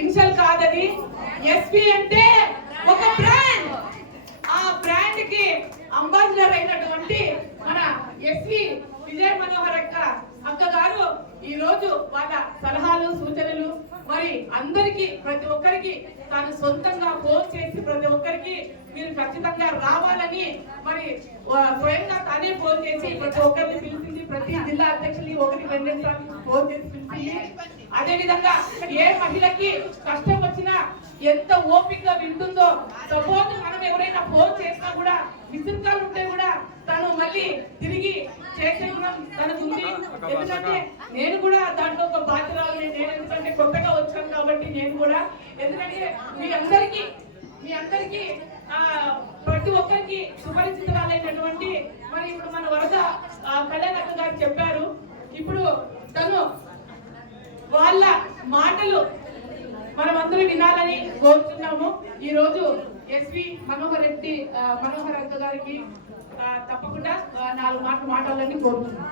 ఇన్షల్ కాదది. ఎస్పి అంటే ఒక బ్రాండ్. ఆ బ్రాండ్కి అంబాసిడర్ అయినటువంటి మన ఎస్వి విజయ మనోహర్ అక్క అక్క గారు ఈ రోజు వాళ్ళ సలహాలు సూచనలు మరి అందరికి ప్రతి ఒక్కరికి తాను సొంతంగా ఫోన్ చేసి ప్రతి ఒక్కరికి మీరు ఖచ్చితంగా రావాలని మరి స్వయంగా తానే ఫోన్ చేసి ప్రతి ఒక్కరిని ప్రతి జిల్లా అధ్యక్షుల్ని ఒకటి రెండు ఫోన్ చేసి అదే విధంగా ఏ మహిళకి కష్టం వచ్చినా ఎంత ఓపిక వింటుందో సపోజ్ మనం ఎవరైనా ఫోన్ చేసినా కూడా మిస్డ్ ఉంటే కూడా తను మళ్ళీ తిరిగి చేసే గుణం తనకు ఉంది. ఎందుకంటే నేను కూడా దాంట్లో ఒక బాధ్యరాలు నేను ఎందుకంటే కొత్తగా వచ్చాను కాబట్టి నేను కూడా. ఎందుకంటే మీ అందరికీ మీ అందరికీ ప్రతి ఒక్కరికి సుపరిచితురాలైనటువంటి మరి ఇప్పుడు మన వరద ఆ, గారు చెప్పారు. ఇప్పుడు తను వాళ్ళ మాటలు మనమందరం వినాలని కోరుతున్నాము. ఈ రోజు ఎస్వి మనోహర్ రెడ్డి మనోహర్ అక్క గారికి తప్పకుండా నాలుగు మాటలు మాట్లాడాలని కోరుతున్నాం